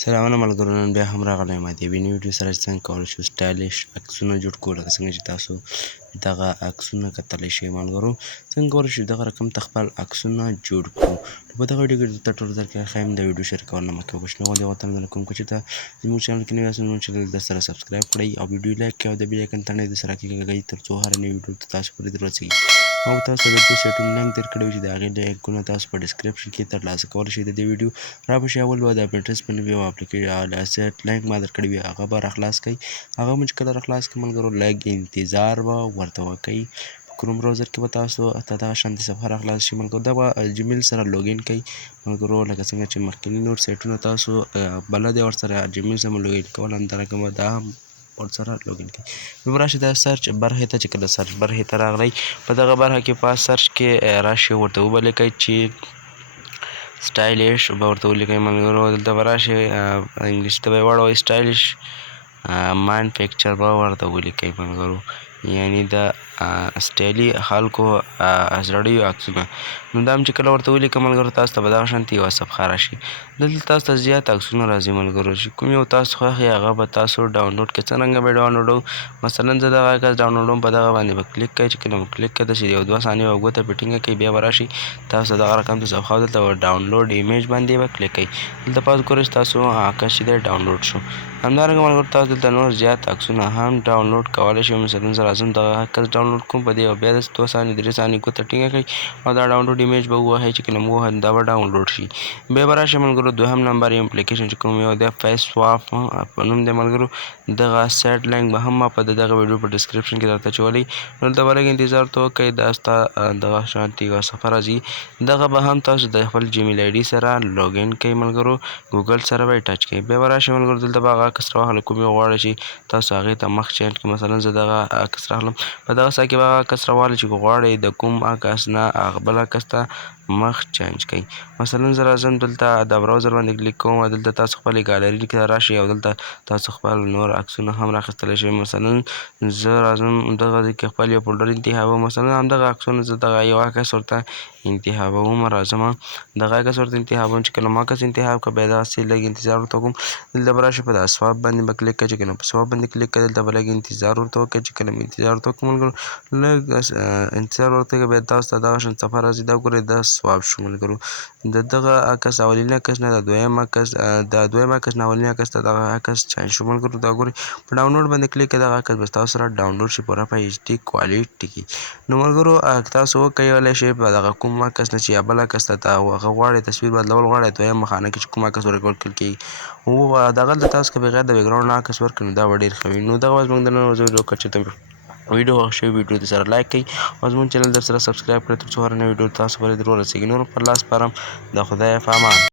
سلامونه ملګرو، نن بیا هم راغلی یم د یوې نوې ویډیو سره چې څنګه کولی شو سټایلش عکسونه جوړ کړو. لکه څنګه چې تاسو دغه عکسونه کتلی شئ ملګرو، څنګه کولی شو دغه رقم ته خپل عکسونه جوړ کړو. په دغه ویډیو کې درته ټول درته ښایم د ویډیو شریکول نه مخکې وکړو. غوندې یو تمه درله کوم که چېرته زموږ چینل کې نوي یاست نو زموږ چینل د سره سبسکرایب کړئ او ویډیو لایک کړئ او د بیل ایکن تڼۍ درسره کېکاږئ تر څو هره نوې ویډیو تاسو پورې در ورسېږي. ما به تاسو ته د 2 سیټونو لینک درکړی وي چې د هغې لینکونه تاسو په ډسکرپشن کې ترلاسه کولی شئ. د دې ویډیو راپشي اول به د پینټرسټ په نوم یو سیټ لینک ما درکړی وي، هغه به راخلاص کړئ. هغه مو چې کله راخلاص کړئ ملګرو، لږ انتظار به ورته وکئ. په کروم براوزر کې به تاسو ته دغه شانتې صفحه راخلاص شي ملګرو. دا به جیمیل سره لوګین کئ ملګرو، لکه څنګه چې مخکیني نور سیټونه تاسو بلد یې ورسره جیمیل سره مو لوګین کول، همدارنګه به دا هم ورسره لوګین کړئ. بیا به راشئ د سرچ برخې ته، چې کله سرچ برخې ته راغلی په دغه برخه کې په سرچ کې راشئ، ورته وبه لیکئ چې سټایلش به ورته ولیکئ ملګرو. دلته به راشئ انګلیسي ته به یې واړوئ، سټایلش مینوفیکچر به ورته ولیکئ ملګرو، یعنې د سټایلي خلکو زړیو عکسونه. نو دا هم چې کله ورته ولیکم ملګرو، تاسو ته به دغه شانتې یوه صفحه راشي. دلته تاسو ته زیات عکسونه راځي ملګرو، چې کوم یو تاسو خوښ یې هغه به تاسو ډاونلوډ کړئ. څرنګه به یې ډاونلوډوو، مثلا زه دغه عکس ډاونلوډوم، په دغه باندې به کلیک کړئ. چې کله مو کلیک کړئ داسې یو 2 ثانیې به ګوته پرې ټینګه کړئ، بیا به راشئ تاسو دغه رقم ته صفحه او دلته به ډاونلوډ ایمیج باندې به کلیک کړئ. دلته پاس ګورئ چې تاسو عکس چې دی ډاونلوډ شو. همدارنګه ملګرو تاسو دلته نور زیات عکسونه هم ډاونلوډ کولی شئ. مثلا زه راځم دغه عکس ډاونلوډ کوم، په دې بیا داسې 2 ثانیې 3 ثانیې ګوته ټینګه کړئ او دا ډاونلوډ ایمیج به ووهئ. چې کله مو ووهئ دا به ډاونلوډ شي. بیا به راشئ ملګرو دوهم نمبر یو اپلیکیشن چې کوم یو دی، فیس سواپ په نوم دی ملګرو. دغه سیټ لینک به هم ما په دغه ویډیو په ډسکرپشن کې درته اچولی. نو دلته به لږ انتظار ورته وکئ، دا ستا دغه شانتې یوه صفحه راځي. دغه به هم تاسو د خپل جیمیل آی ډي سره لوګین کئ ملګرو، ګوګل سره به یې ټچ کئ. بیا به راشئ ملګرو دلته به هغه عکس راواخلئ کوم یو غواړئ چې تاسو هغې ته مخ چینج کړئ. مثلا زه دغه عکس راخلم، په دغه ساه کې به هغه عکس راواخلئ چې غواړئ د کوم عکس نه هغه بل عکس ته مخ چینج کئ. مثلا زه راځم دلته د براوزر باندې کلیک کوم او دلته تاسو خپلې ګالري کې راشئ او دلته تاسو خپل نور عکسونه هم رااخیستلی شئ. مثلا زه راځم دغه ځای کې خپل یو فولډر انتخابوم، مثلا همدغه عکسونه زه دغه یو عکس ورته انتخابوم، راځم دغه عکس ورته انتخابوم. چې کله مو عکس انتخاب کړه بیا دغسې لږ انتظار ورته وکړم. دلته به راشئ په دغه سواپ باندې به کلیک کړئ. چې کله په سواپ باندې کلیک کړئ دلته به لږ انتظار ورته وکړئ. چې کله مو انتظار ورته وکړو ملګرو، لږ انتظار ورته وکړئ، بیا تاسو ته دغه شان صفحه راځي. دا ګورئ دا سواپ شو ملګرو. د دغه عکس اولني عکس نه د دویم عکس نه اولني عکس ته دغه عکس چینج شو ملګرو. دا ګورئ په ډاونلوډ باندې کلیک کړئ، دغه عکس به ستاسو سره ډاونلوډ شي پوره په ایچ ډي کوالټي کې. نو ملګرو تاسو وکولی شئ په دغه کوم عکس نه چې یا بل عکس ته هغه غواړئ تصویر بدلول غواړئ، دویم مخانه کې چې کوم عکس ورکول کېږي دغه دلته تاسو که بغیر د بیکګراونډ نه عکس ورکړئ نو دا به ډېر ښه وي. نو دغه زموږ د نن ورځې ویډیو که چېرته ویډیو خوښ شوي ویډیو د سره لایک کړئ او زموږ چینل در سره سبسکرایب کړئ تر څو هره نوې ویډیو تاسو پورې در ورسېږي. نور پر لاس سپارم، د خدای په امان.